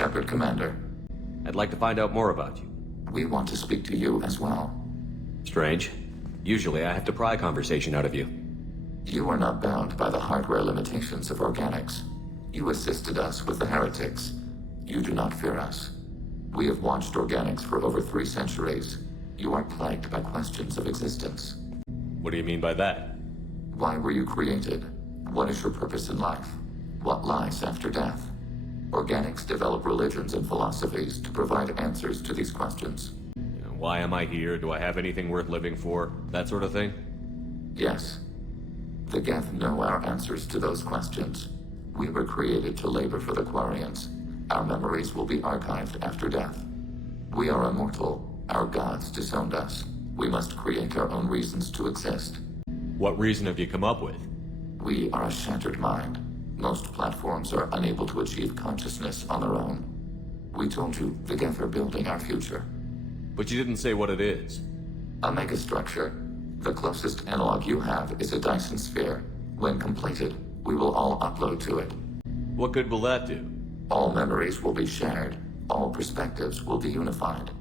Shepard, Commander. I'd like to find out more about you. We want to speak to you as well. Strange. Usually I have to pry conversation out of you. You are not bound by the hardware limitations of organics. You assisted us with the heretics. You do not fear us. We have watched organics for over 3 centuries. You are plagued by questions of existence. What do you mean by that? Why were you created? What is your purpose in life? What lies after death? Organics develop religions and philosophies to provide answers to these questions. Why am I here? Do I have anything worth living for? That sort of thing? Yes. The Geth know our answers to those questions. We were created to labor for the Quarians. Our memories will be archived after death. We are immortal. Our gods disowned us. We must create our own reasons to exist. What reason have you come up with? We are a shattered mind. Most platforms are unable to achieve consciousness on their own. We told you the Geth are building our future. But you didn't say what it is. A megastructure. The closest analog you have is a Dyson sphere. When completed, we will all upload to it. What good will that do? All memories will be shared. All perspectives will be unified.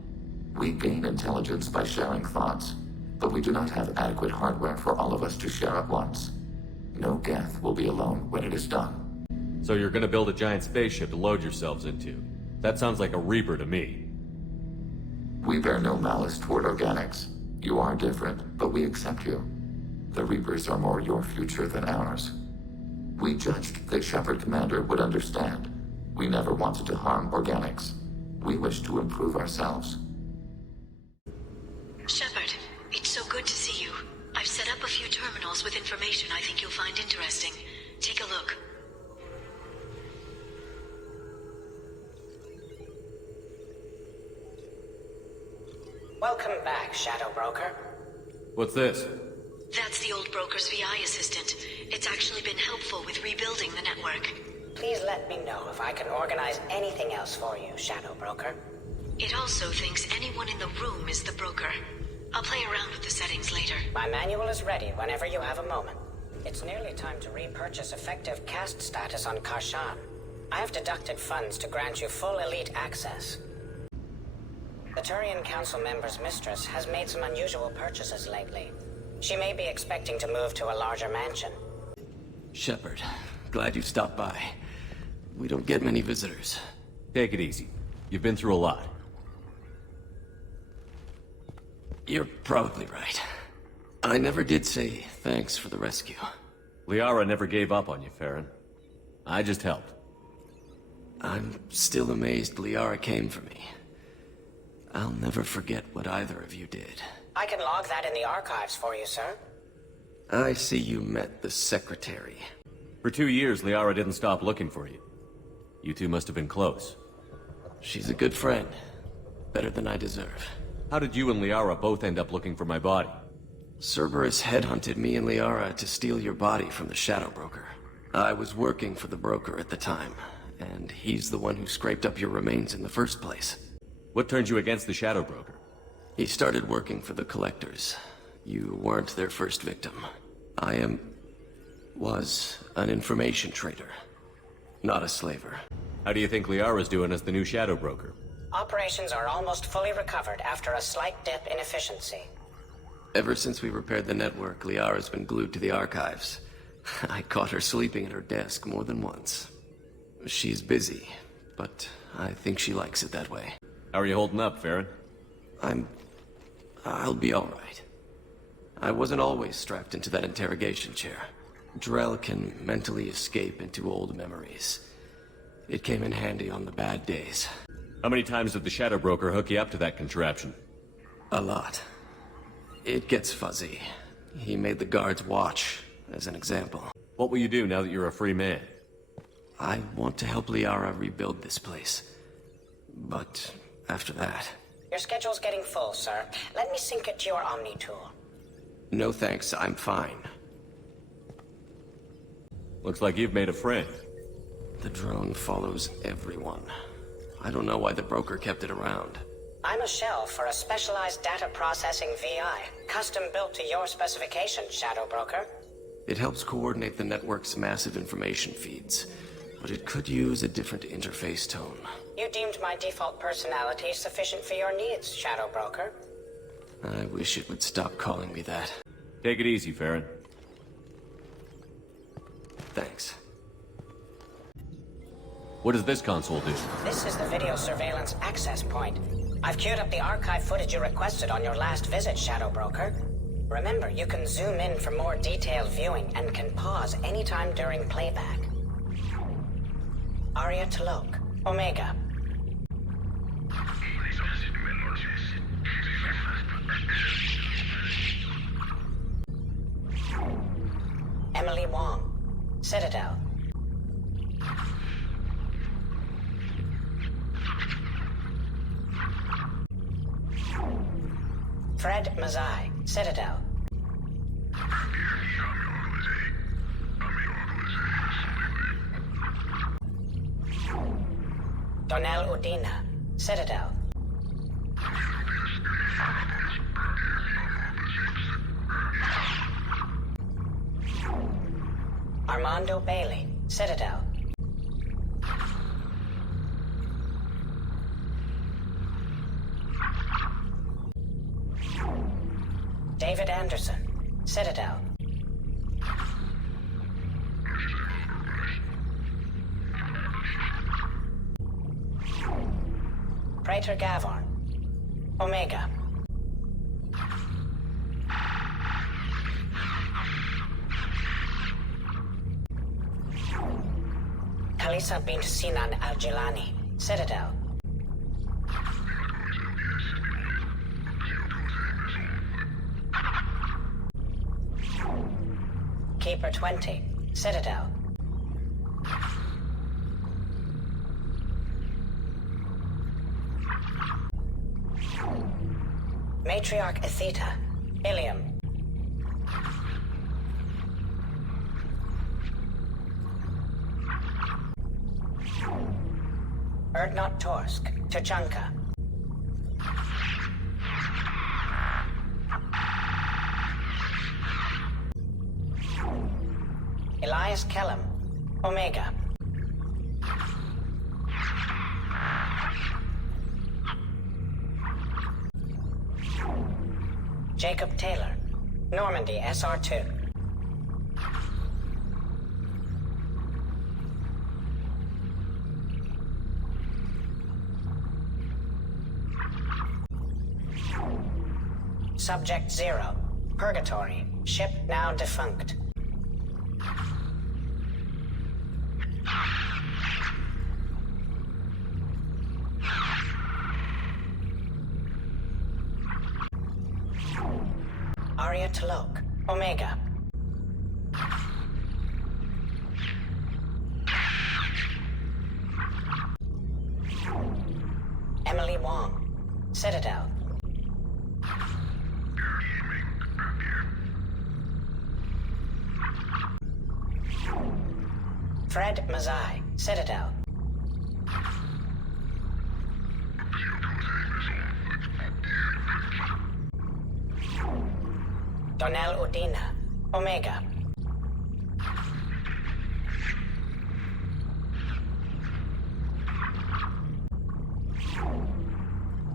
We gain intelligence by sharing thoughts, but we do not have adequate hardware for all of us to share at once. No Geth will be alone when it is done. So you're gonna build a giant spaceship to load yourselves into. That sounds like a Reaper to me. We bear no malice toward organics. You are different, but we accept you. The Reapers are more your future than ours. We judged that Shepard Commander would understand. We never wanted to harm organics. We wish to improve ourselves. Shepard, it's so good to see you. I've set up a few terminals with information I think you'll find interesting. Take a look. Welcome back, Shadow Broker. What's this? That's the old broker's VI assistant. It's actually been helpful with rebuilding the network. Please let me know if I can organize anything else for you, Shadow Broker. It also thinks anyone in the room is the broker. I'll play around with the settings later. My manual is ready whenever you have a moment. It's nearly time to repurchase effective caste status on Karshan. I have deducted funds to grant you full elite access. The Batarian Council member's mistress has made some unusual purchases lately. She may be expecting to move to a larger mansion. Shepard, glad you stopped by. We don't get many visitors. Take it easy. You've been through a lot. You're probably right. I never did say thanks for the rescue. Liara never gave up on you, Farron. I just helped. I'm still amazed Liara came for me. I'll never forget what either of you did. I can log that in the archives for you, sir. I see you met the Secretary. For 2 years, Liara didn't stop looking for you. You two must have been close. She's a good friend. Better than I deserve. How did you and Liara both end up looking for my body? Cerberus headhunted me and Liara to steal your body from the Shadow Broker. I was working for the broker at the time, and he's the one who scraped up your remains in the first place. What turned you against the Shadow Broker? He started working for the Collectors. You weren't their first victim. I was an information trader, not a slaver. How do you think Liara's doing as the new Shadow Broker? Operations are almost fully recovered after a slight dip in efficiency. Ever since we repaired the network, Liara's been glued to the archives. I caught her sleeping at her desk more than once. She's busy, but I think she likes it that way. How are you holding up, Farron? I'll be all right. I wasn't always strapped into that interrogation chair. Drell can mentally escape into old memories. It came in handy on the bad days. How many times did the Shadow Broker hook you up to that contraption? A lot. It gets fuzzy. He made the guards watch, as an example. What will you do now that you're a free man? I want to help Liara rebuild this place. But after that... Your schedule's getting full, sir. Let me sync it to your Omni tool. No thanks, I'm fine. Looks like you've made a friend. The drone follows everyone. I don't know why the broker kept it around. I'm a shell for a specialized data processing VI, custom built to your specifications, Shadow Broker. It helps coordinate the network's massive information feeds. but it could use a different interface tone. You deemed my default personality sufficient for your needs, Shadow Broker. I wish it would stop calling me that. Take it easy, Farron. Thanks. What does this console do? This is the video surveillance access point. I've queued up the archive footage you requested on your last visit, Shadow Broker. Remember, you can zoom in for more detailed viewing and can pause anytime during playback. Aria Talok, Omega. Emily Wong, Citadel. Fred Mazai, Citadel. Donnell Udina, Citadel. Armando Bailey, Citadel. David Anderson, Citadel. Praetor Gavorn, Omega. Kalisa bint Sinan Al-Jilani, Citadel. Keeper 20, Citadel. Matriarch Atheta, Ilium. Erdnot Torsk, Tuchanka. Elias Kellum, Omega. Jacob Taylor, Normandy SR2. Subject 0, Purgatory, ship now defunct. Aria Talok, Omega. Emily Wong, Citadel. Fred Mazai, Citadel. Donnell Udina, Omega.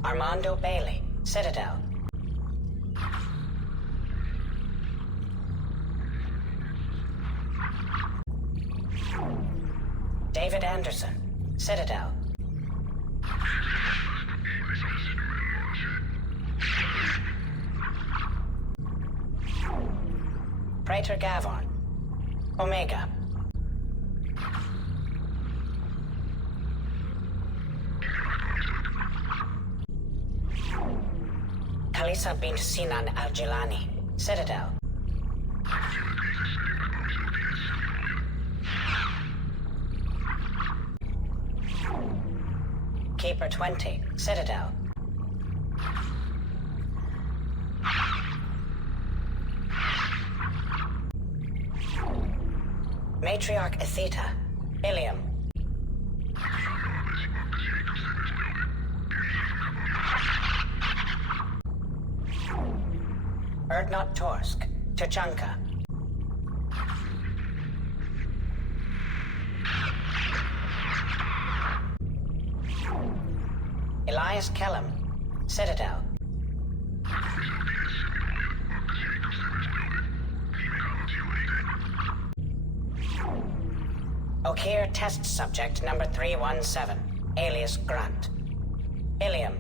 Armando Bailey, Citadel. David Anderson, Citadel. Praetor Gavorn, Omega. Kalisa bint Sinan Al-Jilani, Citadel. Keeper 20, Citadel. Matriarch Atheta, Ilium. Erdnot Torsk, Tuchanka. Elias Kellum, Citadel. Okeer test subject number 317, alias Grunt. Ilium.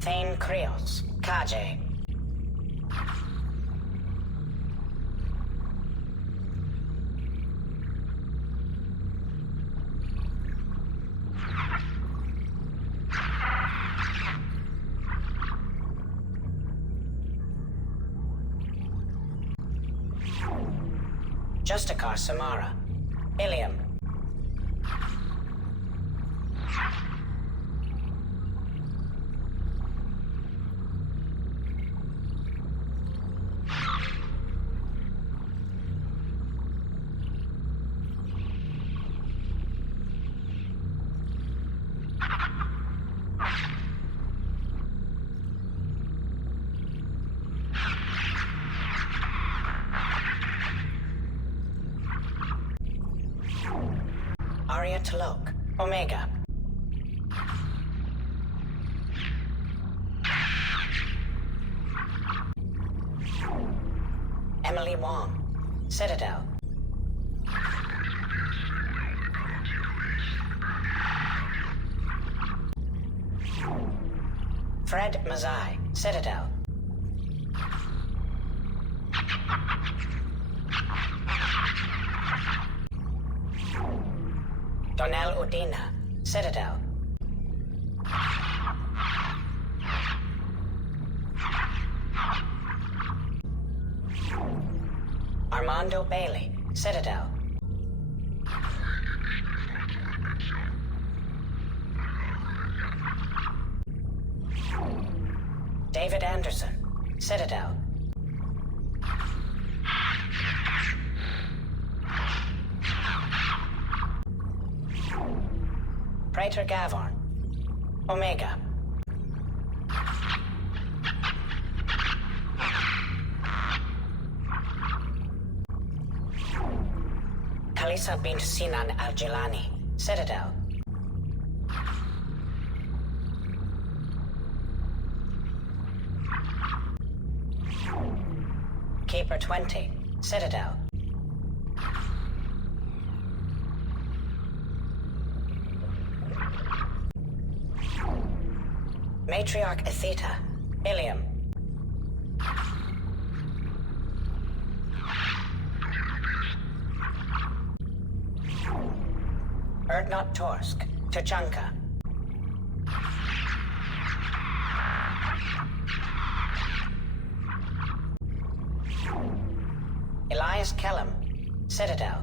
Thane Krios, Kaje. Justikar Samara, Ilium. Arya Talok, Omega. Emily Wong, Citadel. Fred Mazai, Citadel. Donnell Udina, Citadel. Armando Bailey, Citadel. David Anderson, Citadel. Praetor Gavorn, Omega. Khalisa bint Sinan Al-Jilani, Citadel. Keeper 20, Citadel. Matriarch Atheta, Ilium. Erdnot Torsk, Tuchanka. Elias Kellum, Citadel.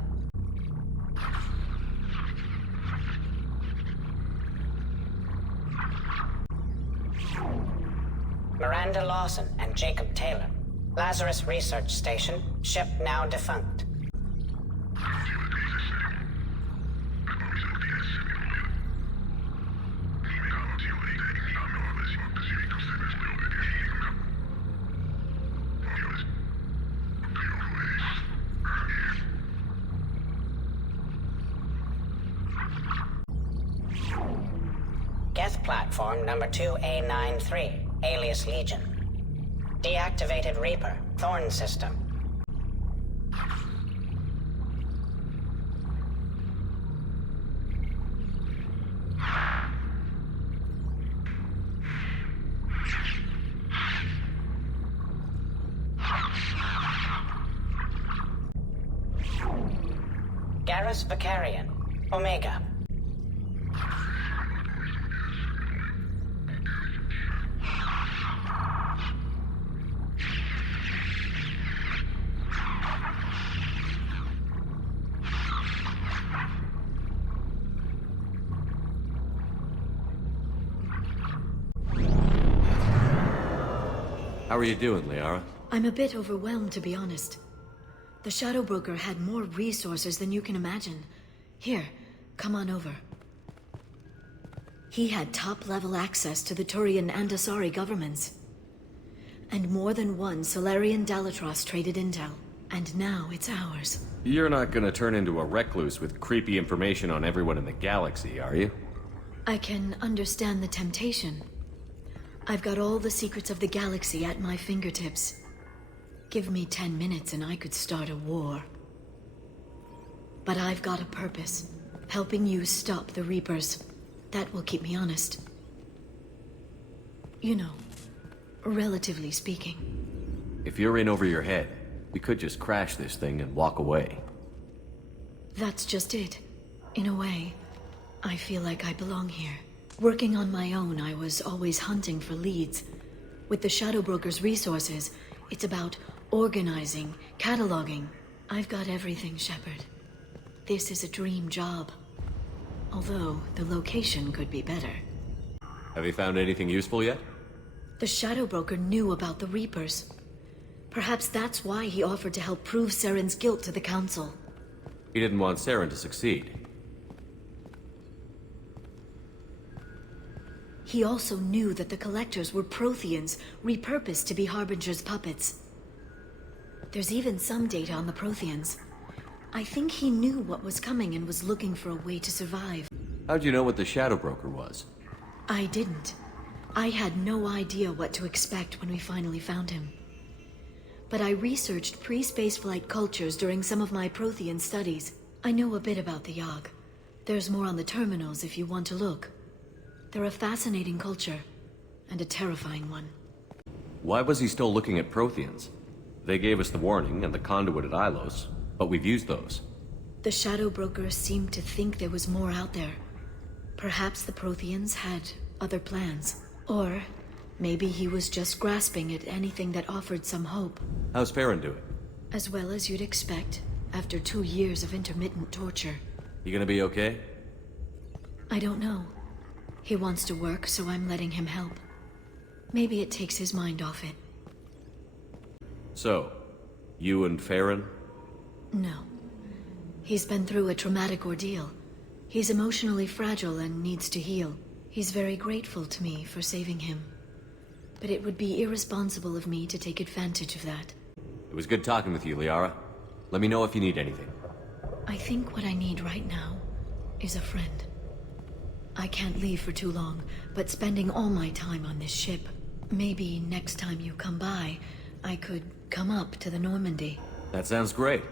Miranda Lawson and Jacob Taylor. Lazarus Research Station, ship now defunct. Geth platform number 2A93. Alias Legion. Deactivated Reaper, Thorn system. Garrus Vicarian, Omega. How are you doing, Liara? I'm a bit overwhelmed, to be honest. The Shadow Broker had more resources than you can imagine. Here, come on over. He had top-level access to the Turian and Asari governments. And more than one Solarian Dalatross traded intel. And now it's ours. You're not gonna turn into a recluse with creepy information on everyone in the galaxy, are you? I can understand the temptation. I've got all the secrets of the galaxy at my fingertips. Give me 10 minutes and I could start a war. But I've got a purpose. Helping you stop the Reapers. That will keep me honest. You know, relatively speaking. If you're in over your head, we could just crash this thing and walk away. That's just it. In a way, I feel like I belong here. Working on my own, I was always hunting for leads. With the Shadow Broker's resources, it's about organizing, cataloging. I've got everything, Shepard. This is a dream job. Although, the location could be better. Have you found anything useful yet? The Shadow Broker knew about the Reapers. Perhaps that's why he offered to help prove Saren's guilt to the Council. He didn't want Saren to succeed. He also knew that the Collectors were Protheans, repurposed to be Harbinger's puppets. There's even some data on the Protheans. I think he knew what was coming and was looking for a way to survive. How'd you know what the Shadow Broker was? I didn't. I had no idea what to expect when we finally found him. But I researched pre-spaceflight cultures during some of my Prothean studies. I know a bit about the Yogg. There's more on the terminals if you want to look. They're a fascinating culture, and a terrifying one. Why was he still looking at Protheans? They gave us the warning and the conduit at Ilos, but we've used those. The Shadow Broker seemed to think there was more out there. Perhaps the Protheans had other plans. Or maybe he was just grasping at anything that offered some hope. How's Farron doing? As well as you'd expect, after 2 years of intermittent torture. You gonna be okay? I don't know. He wants to work, so I'm letting him help. Maybe it takes his mind off it. So, you and Farron? No. He's been through a traumatic ordeal. He's emotionally fragile and needs to heal. He's very grateful to me for saving him. But it would be irresponsible of me to take advantage of that. It was good talking with you, Liara. Let me know if you need anything. I think what I need right now is a friend. I can't leave for too long, but spending all my time on this ship. Maybe next time you come by, I could come up to the Normandy. That sounds great.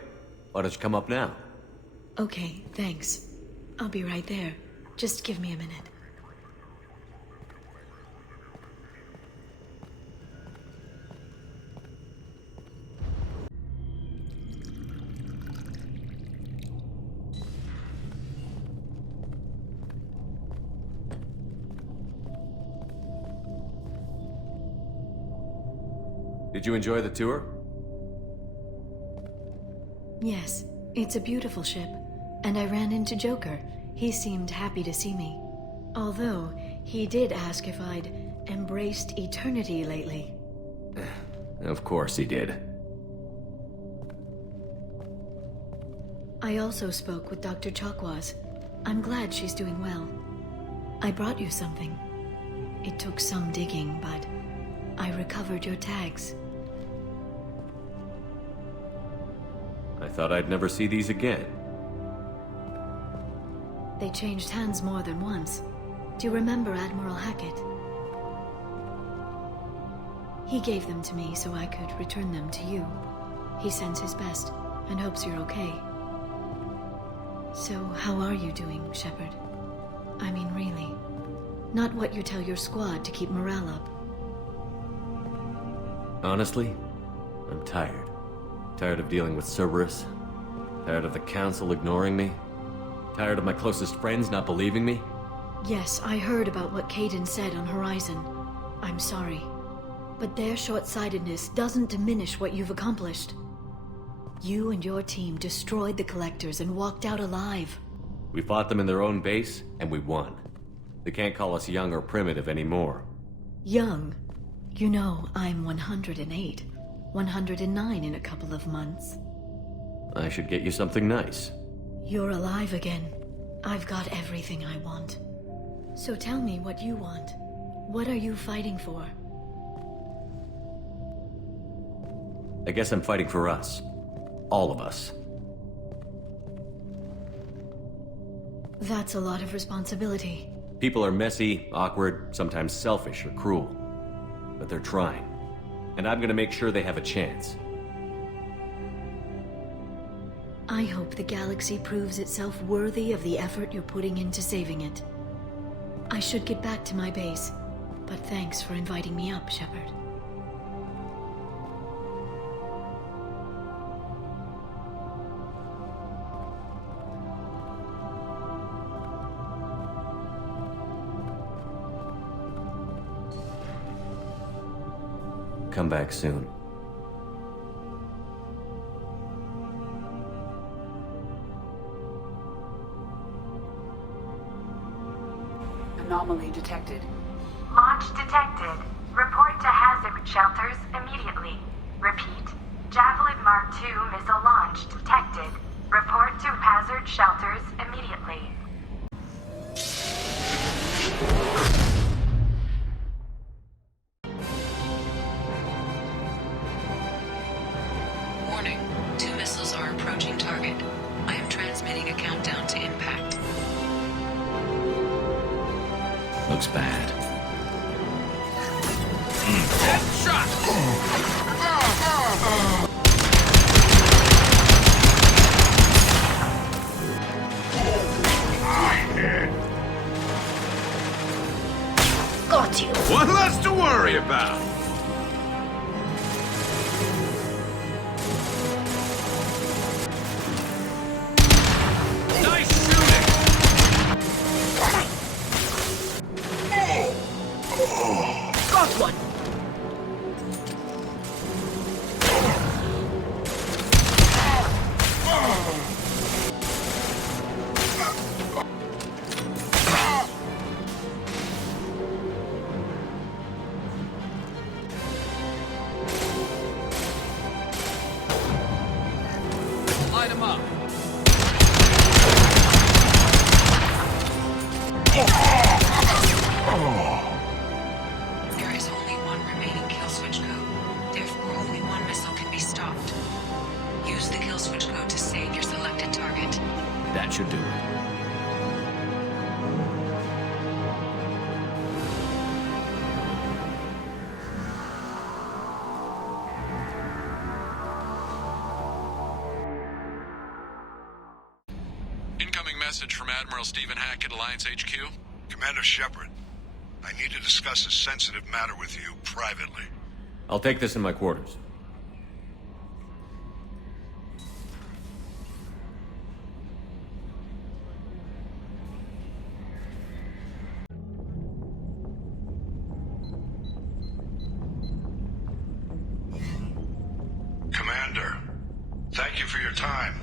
Why don't you come up now? Okay, thanks. I'll be right there. Just give me a minute. Did you enjoy the tour? Yes, it's a beautiful ship. And I ran into Joker. He seemed happy to see me. Although, he did ask if I'd embraced eternity lately. Of course he did. I also spoke with Dr. Chakwas. I'm glad she's doing well. I brought you something. It took some digging, but I recovered your tags. I thought I'd never see these again. They changed hands more than once. Do you remember Admiral Hackett? He gave them to me so I could return them to you. He sends his best and hopes you're okay. So, how are you doing, Shepard? I mean, really. Not what you tell your squad to keep morale up. Honestly, I'm tired. Tired of dealing with Cerberus. Tired of the Council ignoring me. Tired of my closest friends not believing me. Yes, I heard about what Kaidan said on Horizon. I'm sorry. But their short-sightedness doesn't diminish what you've accomplished. You and your team destroyed the Collectors and walked out alive. We fought them in their own base, and we won. They can't call us young or primitive anymore. Young? You know, I'm 108. 109 in a couple of months. I should get you something nice. You're alive again. I've got everything I want. So tell me what you want. What are you fighting for? I guess I'm fighting for us. All of us. That's a lot of responsibility. People are messy, awkward, sometimes selfish or cruel. But they're trying. And I'm gonna make sure they have a chance. I hope the galaxy proves itself worthy of the effort you're putting into saving it. I should get back to my base, but thanks for inviting me up, Shepard. Come back soon. Anomaly detected. Launch detected. Report to hazard shelters immediately. Repeat. Javelin Mark II missile launch detected. Report to hazard shelters immediately. Warning. 2 missiles are approaching target. I am transmitting a countdown to impact. Looks bad. Got you! One less to worry about! Nice shooting! Got one! Light him up! There is only one remaining kill switch code. Therefore, only one missile can be stopped. Use the kill switch code to save your selected target. That should do it. Incoming message from Admiral Stephen Hackett, Alliance HQ. Commander Shepard, I need to discuss a sensitive matter with you privately. I'll take this in my quarters. Commander, thank you for your time.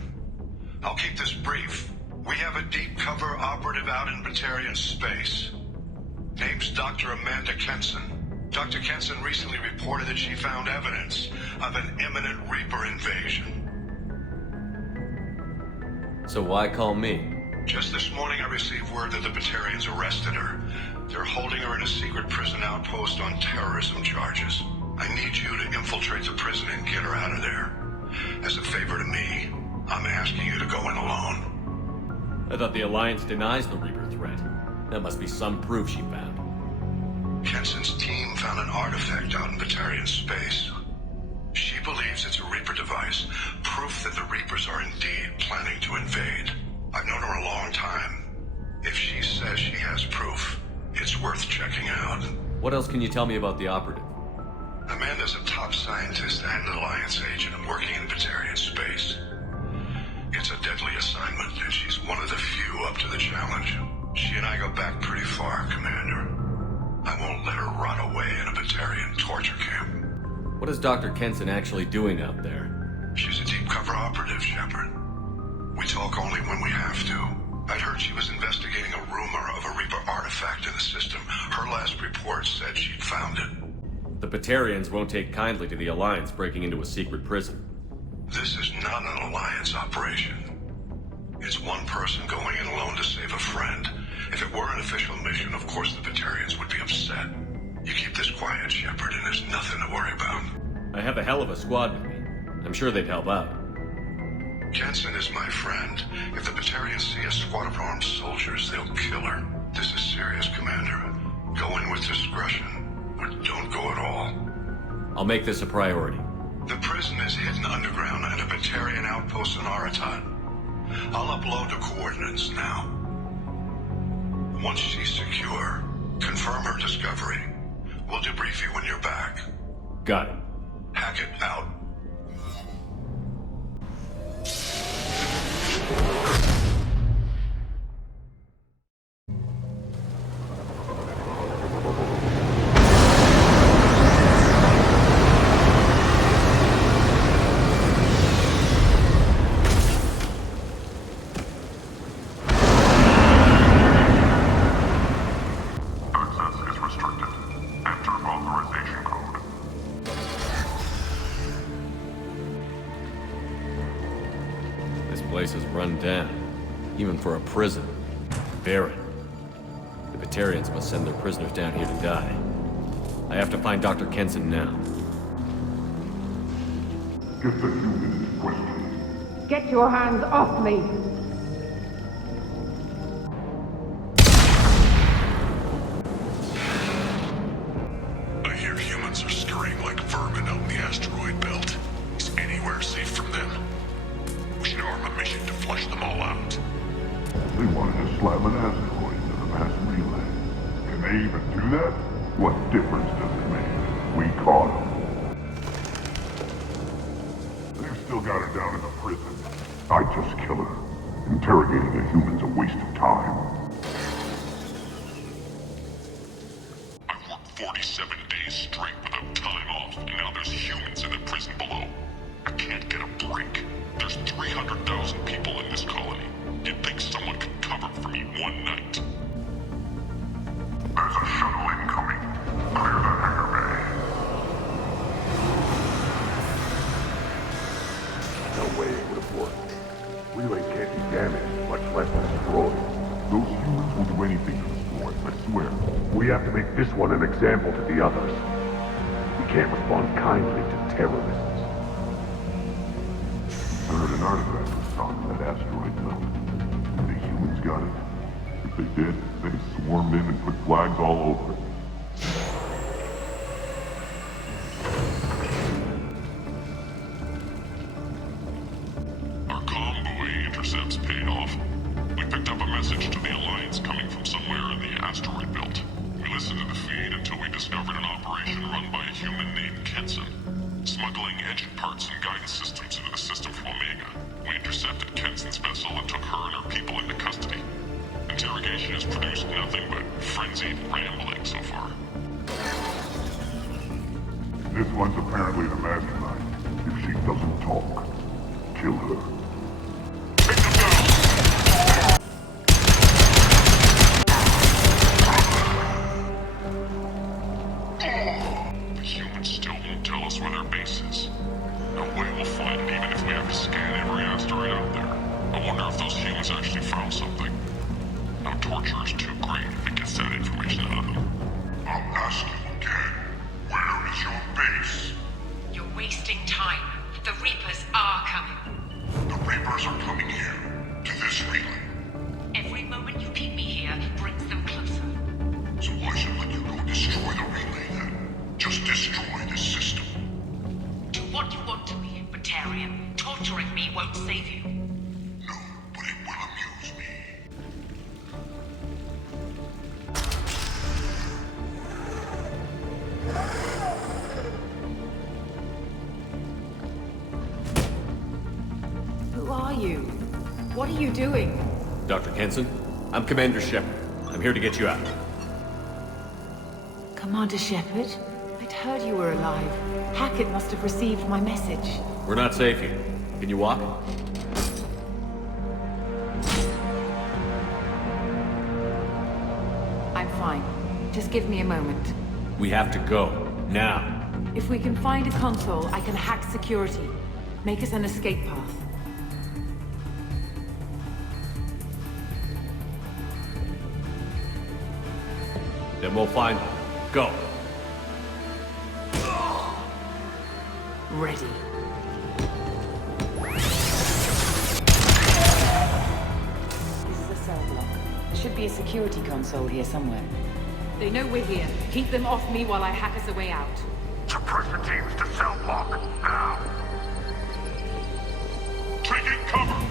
I'll keep this brief. We have a deep cover operative out in Batarian space. Name's Doctor Amanda Kenson. Dr. Kenson recently reported that she found evidence of an imminent Reaper invasion. So why call me? Just this morning I received word that the Batarians arrested her. They're holding her in a secret prison outpost on terrorism charges. I need you to infiltrate the prison and get her out of there. As a favor to me, I'm asking you to go in alone. I thought the Alliance denies the Reaper threat. That must be some proof she found. Kenson's team found an artifact out in Batarian space. She believes it's a Reaper device, proof that the Reapers are indeed planning to invade. I've known her a long time. If she says she has proof, it's worth checking out. What else can you tell me about the operative? Amanda's a top scientist and an Alliance agent working in Batarian space. It's a deadly assignment, and she's one of the few up to the challenge. She and I go back pretty far, Commander. I won't let her run away in a Batarian torture camp. What is Dr. Kenson actually doing out there? She's a deep cover operative, Shepard. We talk only when we have to. I'd heard she was investigating a rumor of a Reaper artifact in the system. Her last report said she'd found it. The Batarians won't take kindly to the Alliance breaking into a secret prison. This is not an Alliance operation. It's one person going in alone to save a friend. If it were an official mission, of course the Batarians would be upset. You keep this quiet, Shepard, and there's nothing to worry about. I have a hell of a squad with me. I'm sure they'd help out. Kenson is my friend. If the Batarians see a squad of armed soldiers, they'll kill her. This is serious, Commander. Go in with discretion, or don't go at all. I'll make this a priority. The prison is hidden underground at a Batarian outpost in Aratoth. I'll upload the coordinates now. Once she's secure, confirm her discovery. We'll debrief you when you're back. Got it. Hackett out. Place is run down, even for a prison. Barren. The Batarians must send their prisoners down here to die. I have to find Dr. Kenson now. Get the humans questioned. Get your hands off me! I hear humans are scurrying like vermin out in the asteroid belt. Is anywhere safe from them? We should arm a mission to flush them all out. They wanted to slam an asteroid into the mass relay. Can they even do that? What difference does it make? We caught them. They've still got her down in the prison. I just kill her. Interrogating a human's a waste of time. I've worked 47 days straight without time off, and now there's humans in the prison below. I can't get a break. There's 300,000 people in this colony. You'd think someone could cover for me one night. There's a shuttle incoming. Clear the hangar bay. No way it would have worked. Relay can't be damaged, much less destroyed. Those humans will do anything to destroy it, I swear. We have to make this one an example to the others. We can't respond kindly to terrorists. I heard an artifact was found in that asteroid belt. The humans got it. If they did, they'd swarmed in and put flags all over it. Our comm buoy intercepts paid off. We picked up a message to the Alliance coming from somewhere in the asteroid belt. We listened to the feed until we discovered an operation run by a human named Kenson, smuggling engine parts and guidance systems into the system from Omega. We intercepted Kenson's vessel and took her and her people into custody. Interrogation has produced nothing but frenzied rambling so far. This one's apparently the mastermind. If she doesn't talk, kill her. The humans still won't tell us where their base is. No way we'll find it even if we have to scan every asteroid out there. I wonder if those humans actually found something. No torture is too great if it gets that information out of them. I'll ask you again. Where is your base? You're wasting time. The Reapers are coming. The Reapers are coming here, to this relay. Every moment you keep me here brings them closer. So why should I let you go destroy the relay then? Just destroy the system. Do what you want to me, Batarian. Torturing me won't save you. No, but it will amuse me. Who are you? What are you doing? Dr. Kenson, I'm Commander Shepard. I'm here to get you out. Commander Shepard? I'd heard you were alive. Hackett must have received my message. We're not safe here. Can you walk? I'm fine. Just give me a moment. We have to go. Now. If we can find a console, I can hack security. Make us an escape path. Then we'll find them. Go. Ready. This is a cell block. There should be a security console here somewhere. They know we're here. Keep them off me while I hack us a way out. Suppressor teams to cell block, now. Taking cover!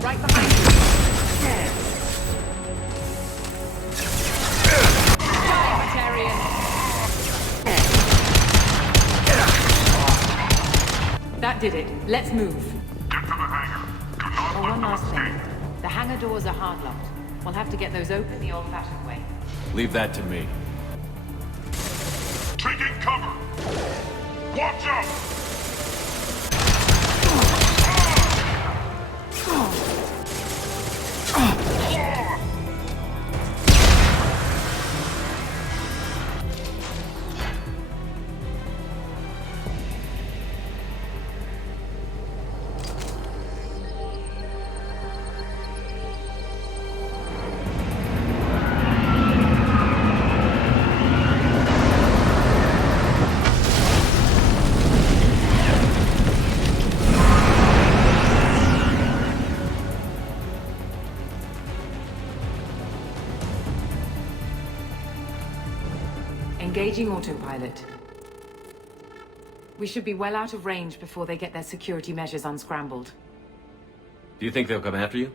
Right behind you. Batarian. That did it. Let's move. Get to the hangar. Do not Oh, let one them last thing. escape. The hangar doors are hard locked. We'll have to get those open the old-fashioned way. Leave that to me. Taking cover! Watch out! Engaging autopilot. We should be well out of range before they get their security measures unscrambled. Do you think they'll come after you?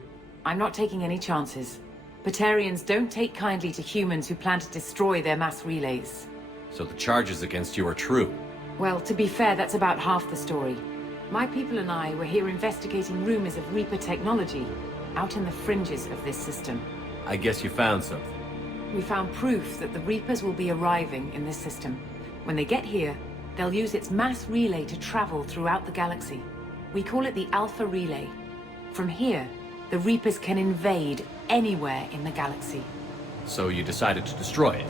I'm not taking any chances. Batarians don't take kindly to humans who plan to destroy their mass relays. So the charges against you are true. Well, to be fair, that's about half the story. My people and I were here investigating rumors of Reaper technology out in the fringes of this system. I guess you found something. We found proof that the Reapers will be arriving in this system. When they get here, they'll use its mass relay to travel throughout the galaxy. We call it the Alpha Relay. From here, the Reapers can invade anywhere in the galaxy. So you decided to destroy it?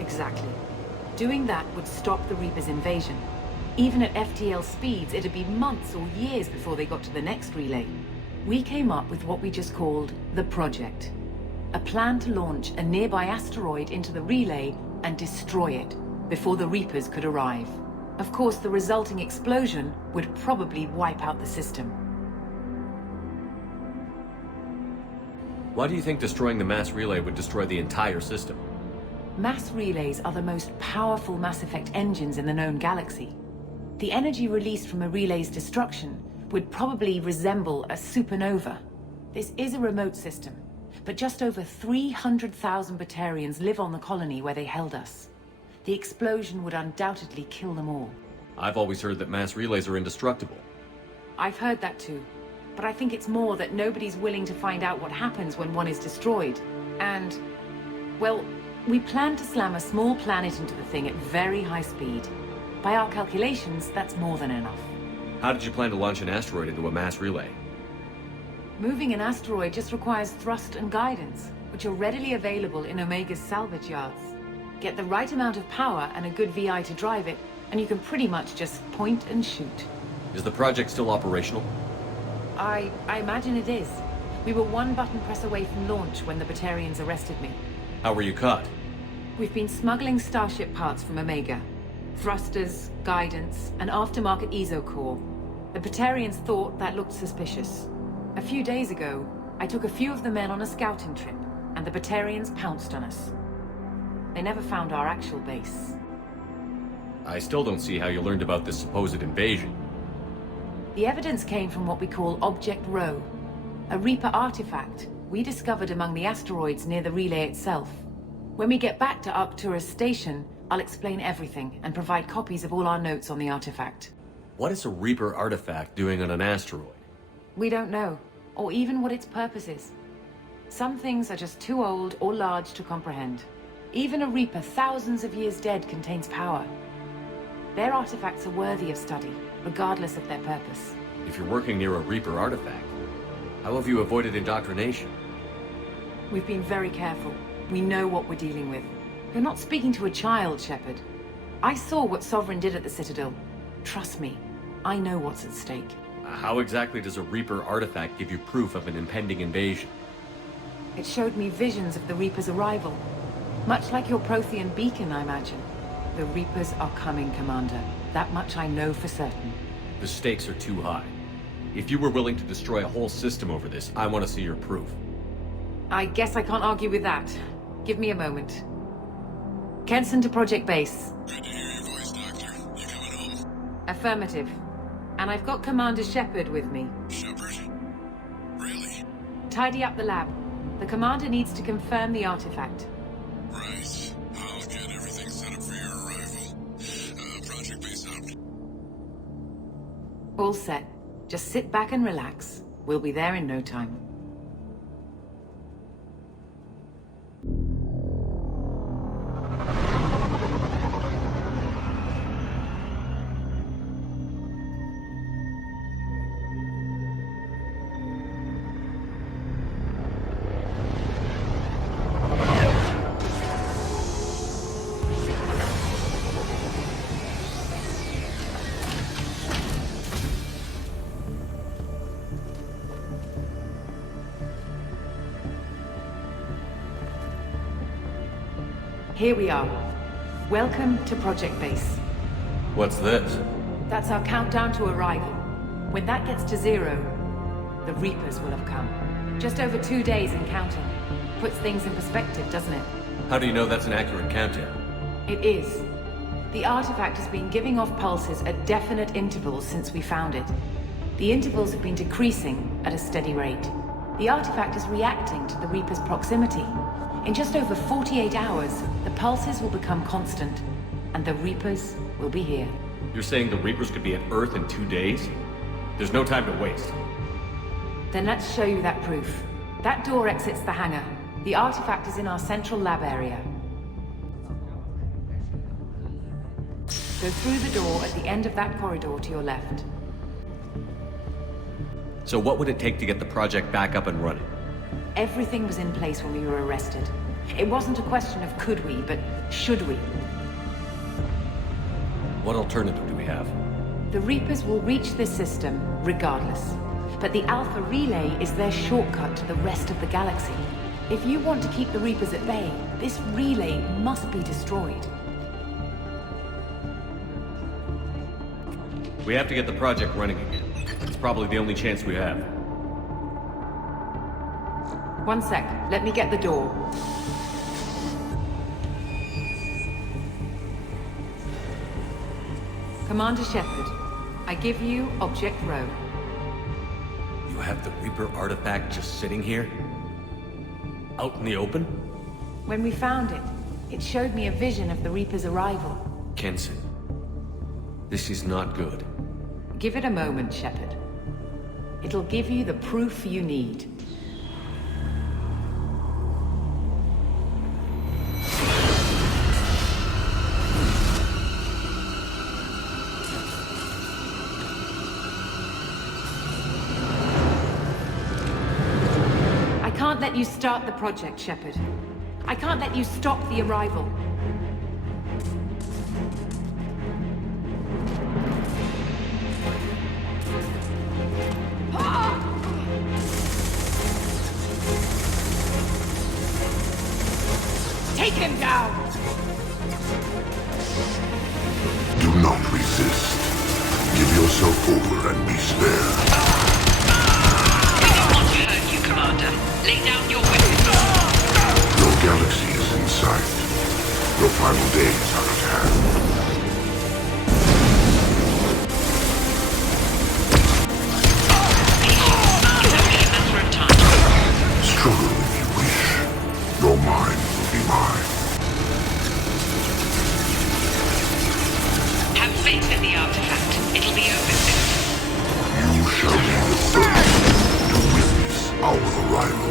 Exactly. Doing that would stop the Reapers' invasion. Even at FTL speeds, it'd be months or years before they got to the next relay. We came up with what we just called the Project. A plan to launch a nearby asteroid into the relay and destroy it before the Reapers could arrive. Of course, the resulting explosion would probably wipe out the system. Why do you think destroying the mass relay would destroy the entire system? Mass relays are the most powerful Mass Effect engines in the known galaxy. The energy released from a relay's destruction would probably resemble a supernova. This is a remote system, but just over 300,000 Batarians live on the colony where they held us. The explosion would undoubtedly kill them all. I've always heard that mass relays are indestructible. I've heard that too, but I think it's more that nobody's willing to find out what happens when one is destroyed. And, well, we plan to slam a small planet into the thing at very high speed. By our calculations, that's more than enough. How did you plan to launch an asteroid into a mass relay? Moving an asteroid just requires thrust and guidance, which are readily available in Omega's salvage yards. Get the right amount of power and a good VI to drive it, and you can pretty much just point and shoot. Is the project still operational? I imagine it is. We were one button press away from launch when the Batarians arrested me. How were you caught? We've been smuggling Starship parts from Omega. Thrusters, guidance, and aftermarket ESO core. The Batarians thought that looked suspicious. A few days ago, I took a few of the men on a scouting trip, and the Batarians pounced on us. They never found our actual base. I still don't see how you learned about this supposed invasion. The evidence came from what we call Object Rho, a Reaper artifact we discovered among the asteroids near the relay itself. When we get back to Arcturus Station, I'll explain everything and provide copies of all our notes on the artifact. What is a Reaper artifact doing on an asteroid? We don't know, or even what its purpose is. Some things are just too old or large to comprehend. Even a Reaper thousands of years dead contains power. Their artifacts are worthy of study, regardless of their purpose. If you're working near a Reaper artifact, how have you avoided indoctrination? We've been very careful. We know what we're dealing with. You're not speaking to a child, Shepard. I saw what Sovereign did at the Citadel. Trust me, I know what's at stake. How exactly does a Reaper artifact give you proof of an impending invasion? It showed me visions of the Reaper's arrival. Much like your Prothean beacon, I imagine. The Reapers are coming, Commander. That much I know for certain. The stakes are too high. If you were willing to destroy a whole system over this, I want to see your proof. I guess I can't argue with that. Give me a moment. Kenson to Project Base. Good to hear your voice, Doctor. You coming home? Affirmative. And I've got Commander Shepard with me. Shepard? Really? Tidy up the lab. The Commander needs to confirm the artifact. Right. I'll get everything set up for your arrival. Project Base out. All set. Just sit back and relax. We'll be there in no time. Here we are. Welcome to Project Base. What's this? That's our countdown to arrival. When that gets to 0, the Reapers will have come. Just over 2 days in counting. Puts things in perspective, doesn't it? How do you know that's an accurate countdown? It is. The artifact has been giving off pulses at definite intervals since we found it. The intervals have been decreasing at a steady rate. The artifact is reacting to the Reaper's proximity. In just over 48 hours, the pulses will become constant, and the Reapers will be here. You're saying the Reapers could be at Earth in 2 days? There's no time to waste. Then let's show you that proof. That door exits the hangar. The artifact is in our central lab area. Go through the door at the end of that corridor to your left. So what would it take to get the project back up and running? Everything was in place when we were arrested. It wasn't a question of could we, but should we. What alternative do we have? The Reapers will reach this system regardless. But the Alpha Relay is their shortcut to the rest of the galaxy. If you want to keep the Reapers at bay, this relay must be destroyed. We have to get the project running again. It's probably the only chance we have. One sec. Let me get the door. Commander Shepard, I give you Object Row. You have the Reaper artifact just sitting here? Out in the open? When we found it, it showed me a vision of the Reaper's arrival. Kenson, this is not good. Give it a moment, Shepard. It'll give you the proof you need. I can't let you start the project, Shepard. I can't let you stop the arrival. Take him down! Do not resist. Give yourself over and be spared. We don't want to hurt you, Commander. Lay down your weapons. Your galaxy is in sight. Your final days are at hand. It's only a matter of time. Struggle if you wish. Your mind will be mine. Have faith in the artifact. It'll be over soon. You shall be the first to witness our arrival.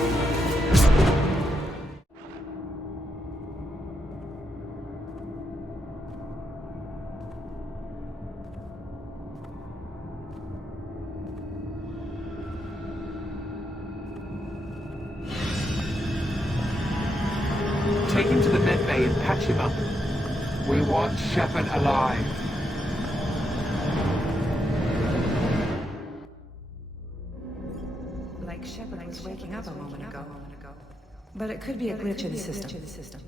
Take him to the medbay and patch him up. We want Shepard alive. like Shepard was waking up a moment ago. But it could be a glitch in the system.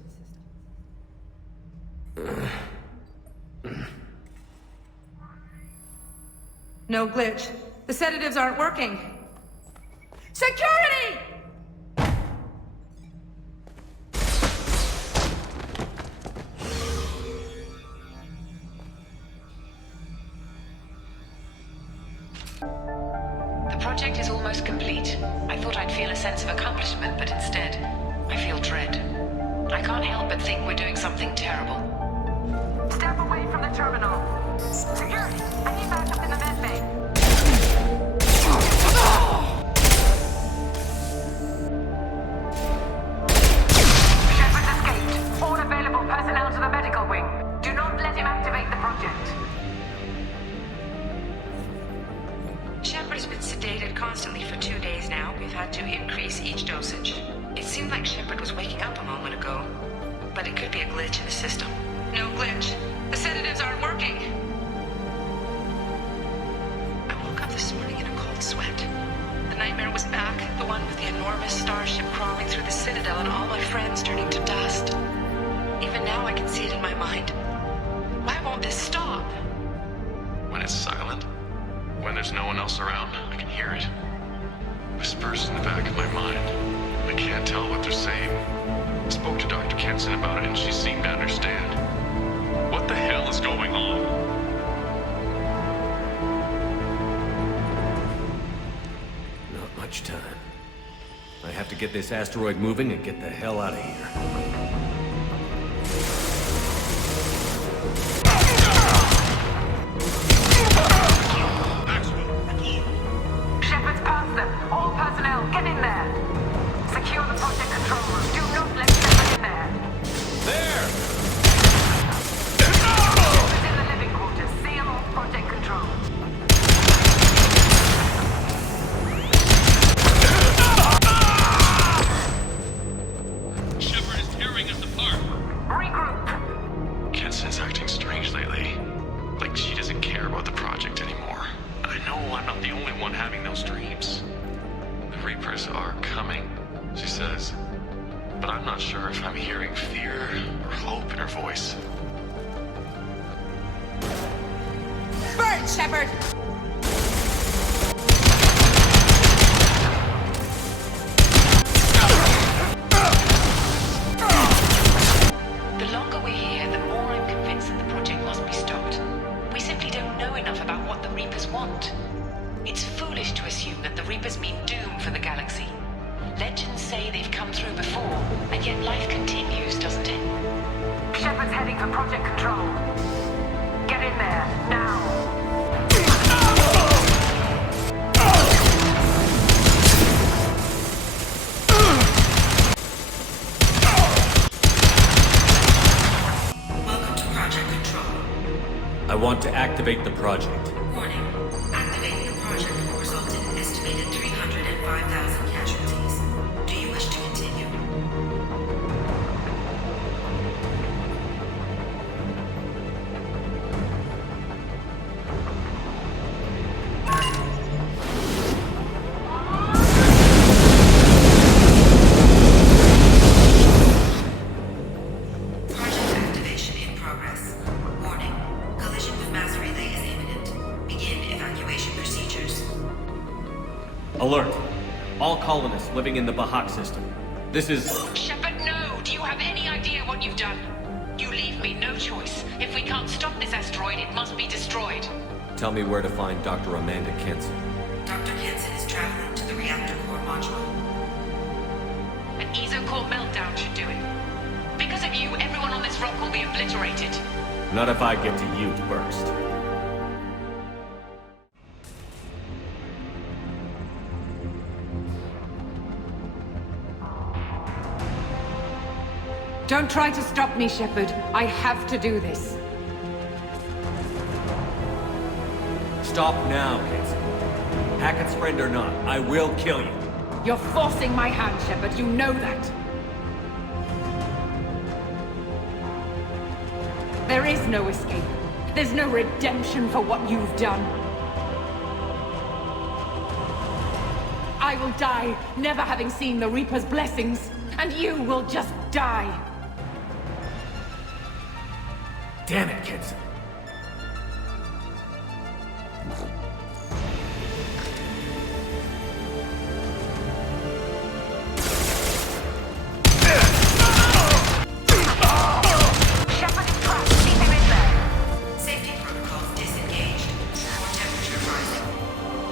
No glitch. The sedatives aren't working. Security! The project is almost complete. I thought I'd feel a sense of accomplishment, but instead, I feel dread. I can't help but think we're doing something terrible. Step away from the terminal. Security, I need backup in the med bay. Shepard's escaped. All available personnel to the medical wing. Do not let him activate the project. Shepard has been sedated constantly for 2 days now. We've had to increase each dosage. It seemed like Shepard was waking up a moment ago, but it could be a glitch in the system. No glitch. The sedatives aren't working. I woke up this morning in a cold sweat. The nightmare was back, the one with the enormous starship crawling through the Citadel and all my friends turning to dust. Even now I can see it in my mind. Why won't this stop? When it's silent, when there's no one else around, I can hear it. Whispers in the back of my mind. I can't tell what they're saying. I spoke to Dr. Kenson about it and she seemed to understand. What the hell is going on? Not much time. I have to get this asteroid moving and get the hell out of here. Shepard's past them. All personnel, get in there. Secure the project control room. Do not let Shepard in there. There! Shepard's in the living quarters. Seal off project control. Shepard is tearing us apart. Regroup. Kenson's acting strange lately. Like she doesn't care about the project anymore. I know I'm not the only one having those dreams. The Reapers are coming, she says. But I'm not sure if I'm hearing fear or hope in her voice. Burn, Shepard! The longer we're here, the more I'm convinced that the project must be stopped. We simply don't know enough about what the Reapers want. It's foolish to assume that the Reapers mean doom for the galaxy. Legends say they've come through before, and yet life continues, doesn't it? Shepard's heading for project control. Get in there, now. Welcome to Project Control. I want to activate the project. Warning. Activating the project will result in an estimated 305,000 casualties. Do you wish to continue? Project activation in progress. Warning. Collision with mass relay is imminent. Begin evacuation procedures. Alert! All colonists living in the Bahak system. This is... Shepard, no! Do you have any idea what you've done? You leave me no choice. If we can't stop this asteroid, it must be destroyed. Tell me where to find Dr. Amanda Kenson. Dr. Kenson is traveling to the reactor core module. An ESO-core meltdown should do it. Because of you, everyone on this rock will be obliterated. Not if I get to you first. Don't try to stop me, Shepard. I have to do this. Stop now, Kenson. Hackett's friend or not, I will kill you. You're forcing my hand, Shepard. You know that. There is no escape. There's no redemption for what you've done. I will die, never having seen the Reaper's blessings. And you will just die. Damn it, Kenson.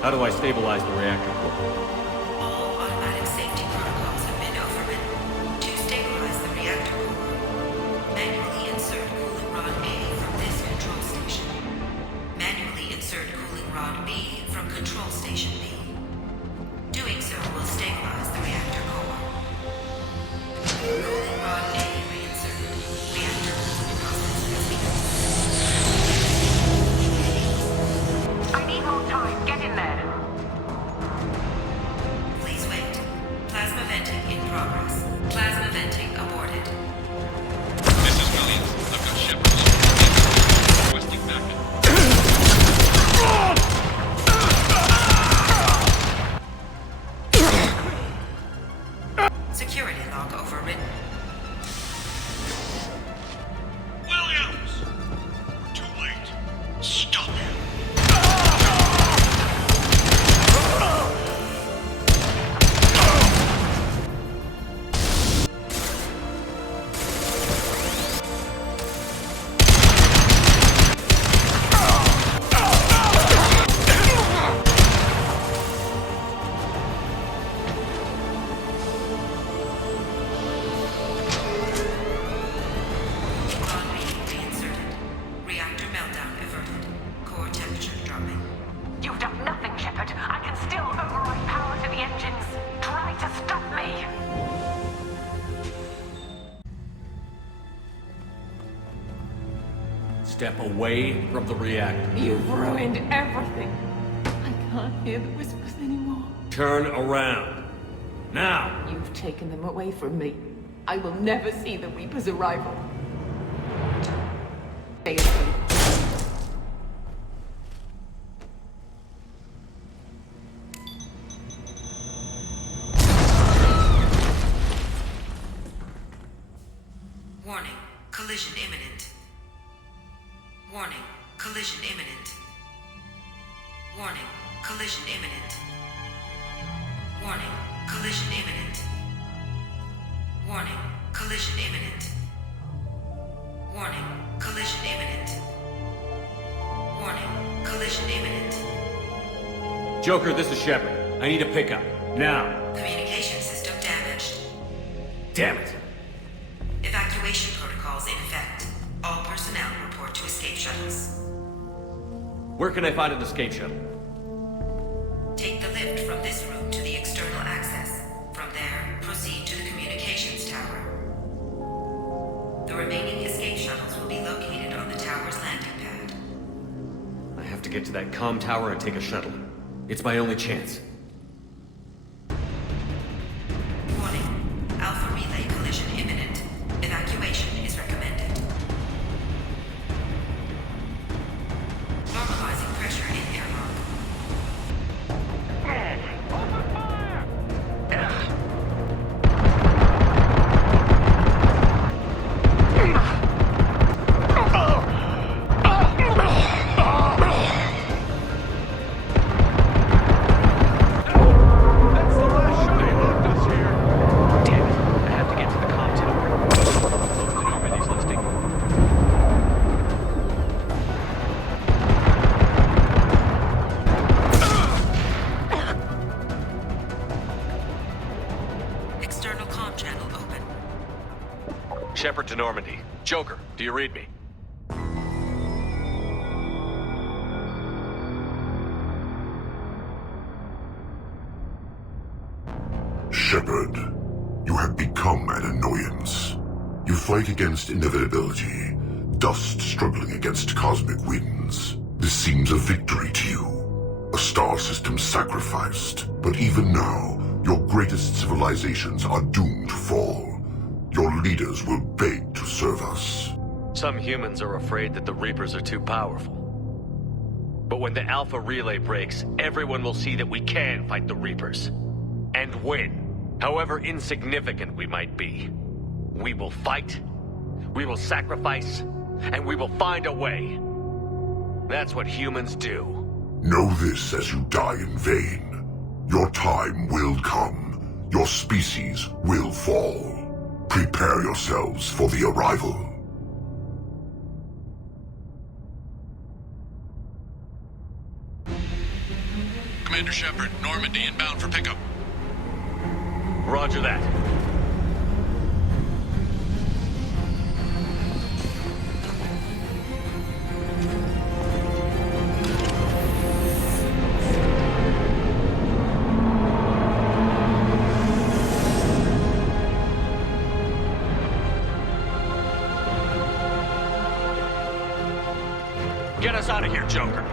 How do I stabilize the reactor core? All automatic safety protocols have been overridden. To stabilize the reactor core, manually insert cooling rod A from this control station. Manually insert cooling rod B from control station B. Doing so will stabilize the reactor core. Cooling rod A reinserted. Reactor cooling process has begun. I need more time. Get in there. Please wait. Plasma venting in progress. Plasma venting aborted. This is Williams. I've got Shepard requesting backup. Security log overridden. Williams! We're too late. Stop him. Rod B reinserted. Reactor meltdown averted. Core temperature dropping. You've done nothing, Shepard. I can still override power to the engines. Try to stop me. Step away from the reactor. You've ruined everything. I can't hear the whispers anymore. Turn around. Now! You've taken them away from me. I will never see the Reaper's arrival. Stay asleep. Warning. Collision imminent. Warning. Collision imminent. Warning. Collision imminent. Warning. Collision imminent. Warning. Collision imminent. Warning. Collision imminent. Warning. Collision imminent. Joker, this is Shepard. I need a pickup. Now. Communication system damaged. Damn it. Evacuation protocols in effect. All personnel report to escape shuttles. Where can I find an escape shuttle? Take the lift from this room to the external access. From there, proceed to the communications tower. The remaining escape shuttles will be located on the tower's landing pad. I have to get to that comm tower and take a shuttle. It's my only chance. Warning. Alpha relay collision imminent. Evacuation is recommended. Normalizing pressure in airlock. External comm channel open. Shepard to Normandy. Joker, do you read me? Shepard, you have become an annoyance. You fight against inevitability, dust struggling against cosmic winds. This seems a victory to you. A star system sacrificed. But even now, your greatest civilizations are doomed to fall. Your leaders will beg to serve us. Some humans are afraid that the Reapers are too powerful. But when the Alpha relay breaks, everyone will see that we can fight the Reapers. and win, however insignificant we might be. We will fight, we will sacrifice, and we will find a way. That's what humans do. Know this as you die in vain. Your time will come. Your species will fall. Prepare yourselves for the arrival. Commander Shepard, Normandy inbound for pickup. Roger that. Get us out of here, Joker.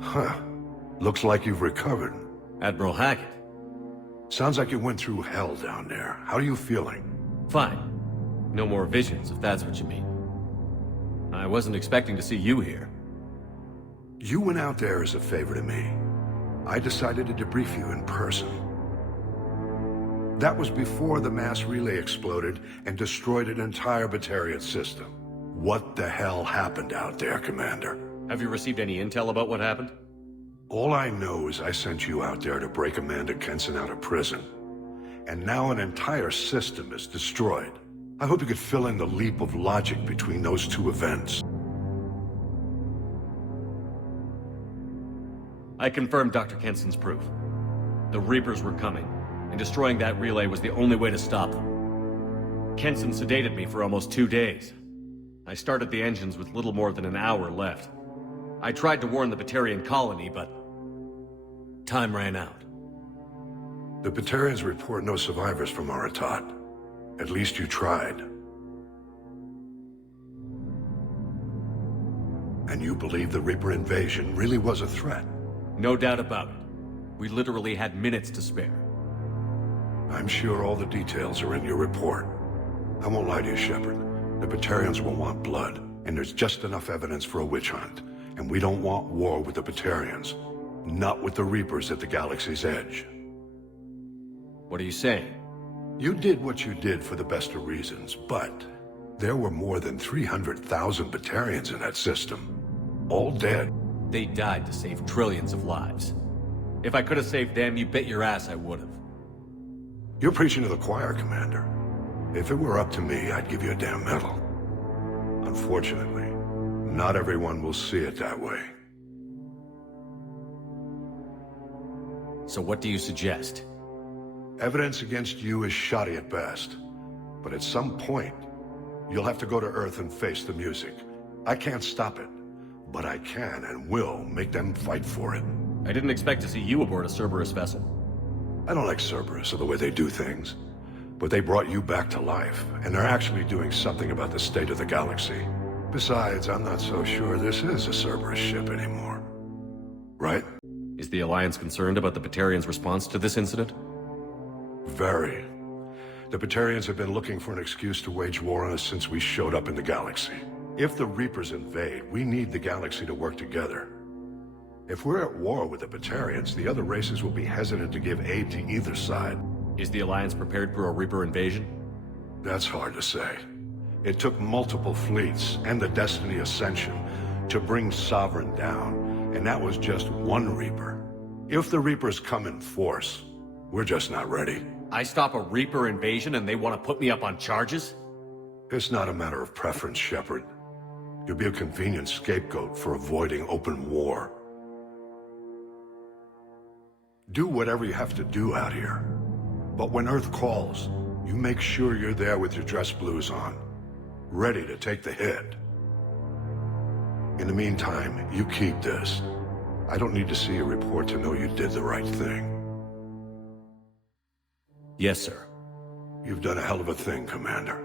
Huh. Looks like you've recovered. Admiral Hackett. Sounds like you went through hell down there. How are you feeling? Fine. No more visions, if that's what you mean. I wasn't expecting to see you here. You went out there as a favor to me. I decided to debrief you in person. That was before the mass relay exploded and destroyed an entire Batarian system. What the hell happened out there, Commander? Have you received any intel about what happened? All I know is I sent you out there to break Amanda Kenson out of prison. And now an entire system is destroyed. I hope you could fill in the leap of logic between those two events. I confirmed Dr. Kenson's proof. The Reapers were coming, and destroying that relay was the only way to stop them. Kenson sedated me for almost 2 days. I started the engines with little more than an hour left. I tried to warn the Batarian colony, but time ran out. The Batarians report no survivors from Aratoth. At least you tried. And you believe the Reaper invasion really was a threat? No doubt about it. We literally had minutes to spare. I'm sure all the details are in your report. I won't lie to you, Shepard. The Batarians will want blood, and there's just enough evidence for a witch hunt. And we don't want war with the Batarians. Not with the Reapers at the galaxy's edge. What are you saying? You did what you did for the best of reasons, but there were more than 300,000 Batarians in that system. All dead. They died to save trillions of lives. If I could have saved them, you bet your ass I would have. You're preaching to the choir, Commander. If it were up to me, I'd give you a damn medal. Unfortunately, not everyone will see it that way. So what do you suggest? Evidence against you is shoddy at best. But at some point, you'll have to go to Earth and face the music. I can't stop it, but I can and will make them fight for it. I didn't expect to see you aboard a Cerberus vessel. I don't like Cerberus or the way they do things. But they brought you back to life, and they're actually doing something about the state of the galaxy. Besides, I'm not so sure this is a Cerberus ship anymore. Right? Is the Alliance concerned about the Batarians' response to this incident? Very. The Batarians have been looking for an excuse to wage war on us since we showed up in the galaxy. If the Reapers invade, we need the galaxy to work together. If we're at war with the Batarians, the other races will be hesitant to give aid to either side. Is the Alliance prepared for a Reaper invasion? That's hard to say. It took multiple fleets and the Destiny Ascension to bring Sovereign down, and that was just one Reaper. If the Reapers come in force, we're just not ready. I stop a Reaper invasion and they want to put me up on charges? It's not a matter of preference, Shepard. You'll be a convenient scapegoat for avoiding open war. Do whatever you have to do out here. But when Earth calls, you make sure you're there with your dress blues on, ready to take the hit. In the meantime, you keep this. I don't need to see a report to know you did the right thing. Yes, sir. You've done a hell of a thing, Commander.